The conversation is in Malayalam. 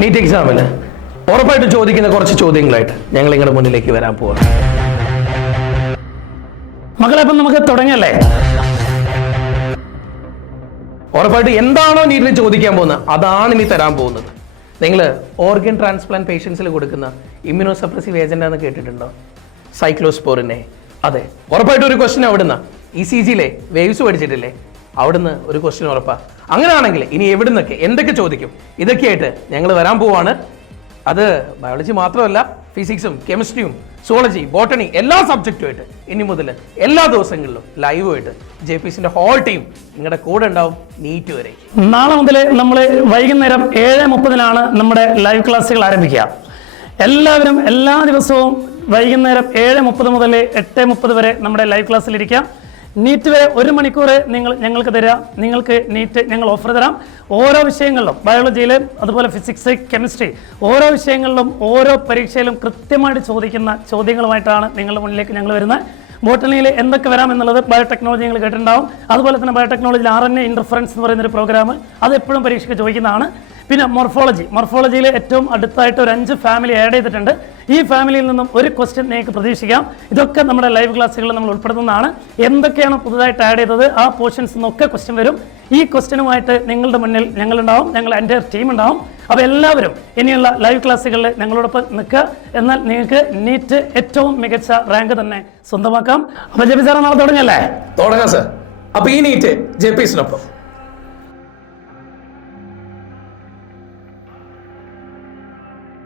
നീറ്റ് എക്സാമിന് ഉറപ്പായിട്ട് ചോദിക്കുന്ന കുറച്ച് ചോദ്യങ്ങളായിട്ട് ഞങ്ങൾ നിങ്ങളുടെ മുന്നിലേക്ക് വരാൻ പോവാം. മക്കളെ, അപ്പം നമുക്ക് തുടങ്ങിയല്ലേ? ഉറപ്പായിട്ട് എന്താണോ നീറ്റിന് ചോദിക്കാൻ പോകുന്നത് അതാണ് ഇനി തരാൻ പോകുന്നത്. നിങ്ങൾ ഓർഗൻ ട്രാൻസ്പ്ലാന്റ് പേഷ്യൻസിൽ കൊടുക്കുന്ന ഇമ്മ്യൂണോസപ്രസീവ് ഏജന്റ് എന്ന് കേട്ടിട്ടുണ്ടോ? സൈക്ലോസ്പോറിനെ. അതെ, ഉറപ്പായിട്ട് ഒരു ക്വസ്റ്റ്യൻ അവിടുന്ന് ECGയിലെ വേവ്സ് പഠിച്ചിട്ടില്ലേ? അവിടുന്ന് ഒരു ക്വസ്റ്റ്യൻ ഉറപ്പാ. അങ്ങനെയാണെങ്കിൽ ഇനി എവിടുന്നൊക്കെ എന്തൊക്കെ ചോദിക്കും ഇതൊക്കെയായിട്ട് ഞങ്ങൾ വരാൻ പോവാണ്. അത് ബയോളജി മാത്രമല്ല, ഫിസിക്സും കെമിസ്ട്രിയും സുവോളജി ബോട്ടണി എല്ലാ സബ്ജക്റ്റുമായിട്ട് ഇനി മുതൽ എല്ലാ ദിവസങ്ങളിലും ലൈവായിട്ട് JPCന്റെ ഹോൾ ടീം നിങ്ങളുടെ കൂടെ ഉണ്ടാവും നീറ്റ് വരെ. നാളെ മുതൽ നമ്മൾ വൈകുന്നേരം 7:30 നമ്മുടെ ലൈവ് ക്ലാസ്സുകൾ ആരംഭിക്കുക. എല്ലാവരും എല്ലാ ദിവസവും വൈകുന്നേരം 7:30 മുതൽ 8:30 വരെ നമ്മുടെ ലൈവ് ക്ലാസ്സിലിരിക്കാം. നീറ്റ് വരെ 1 മണിക്കൂർ ഞങ്ങൾക്ക് തരാം. നിങ്ങൾക്ക് നീറ്റ് ഞങ്ങൾ ഓഫർ തരാം. ഓരോ വിഷയങ്ങളിലും ബയോളജിയിൽ, അതുപോലെ ഫിസിക്സ്, കെമിസ്ട്രി, ഓരോ വിഷയങ്ങളിലും ഓരോ പരീക്ഷയിലും കൃത്യമായിട്ട് ചോദിക്കുന്ന ചോദ്യങ്ങളുമായിട്ടാണ് നിങ്ങളുടെ മുന്നിലേക്ക് ഞങ്ങൾ വരുന്നത്. ബോട്ടണിയിൽ എന്തൊക്കെ വരാം എന്നുള്ളത് ബയോടെക്നോളജി നിങ്ങൾ കേട്ടിട്ടുണ്ടാവും. അതുപോലെ തന്നെ ബയോടെക്നോളജിയിൽ RNA ഇന്റർഫറൻസ് എന്ന് പറയുന്നൊരു പ്രോഗ്രാം, അത് എപ്പോഴും പരീക്ഷയ്ക്ക് ചോദിക്കുന്നതാണ്. പിന്നെ മൊർഫോളജിയിൽ ഏറ്റവും അടുത്തായിട്ട് ഒരു 5 ഫാമിലി ആഡ് ചെയ്തിട്ടുണ്ട്. ഈ ഫാമിലിയിൽ നിന്നും ഒരു ക്വസ്റ്റ്യൻ നിങ്ങൾക്ക് പ്രതീക്ഷിക്കാം. ഇതൊക്കെ നമ്മുടെ ലൈവ് ക്ലാസ്സുകളിൽ നമ്മൾ ഉൾപ്പെടുത്തുന്നതാണ്. എന്തൊക്കെയാണ് പുതുതായിട്ട് ആഡ് ചെയ്തത്, ആ പോർഷൻസ് നിന്നൊക്കെ ക്വസ്റ്റ്യൻ വരും. ഈ ക്വസ്റ്റ്യനുമായിട്ട് നിങ്ങളുടെ മുന്നിൽ ഞങ്ങളുണ്ടാവും, ഞങ്ങളുടെ എൻ്റെ ടീം ഉണ്ടാവും. അപ്പോൾ എല്ലാവരും ഇനിയുള്ള ലൈവ് ക്ലാസ്സുകളിൽ ഞങ്ങളോടൊപ്പം നിൽക്കുക. എന്നാൽ നിങ്ങൾക്ക് നീറ്റ് ഏറ്റവും മികച്ച റാങ്ക് തന്നെ സ്വന്തമാക്കാം. അപ്പോൾ JP സാർ നാളെ തുടങ്ങിയല്ലേ? തുടങ്ങാം സാർ. അപ്പോൾ ഈ നീറ്റ് JPCനൊപ്പം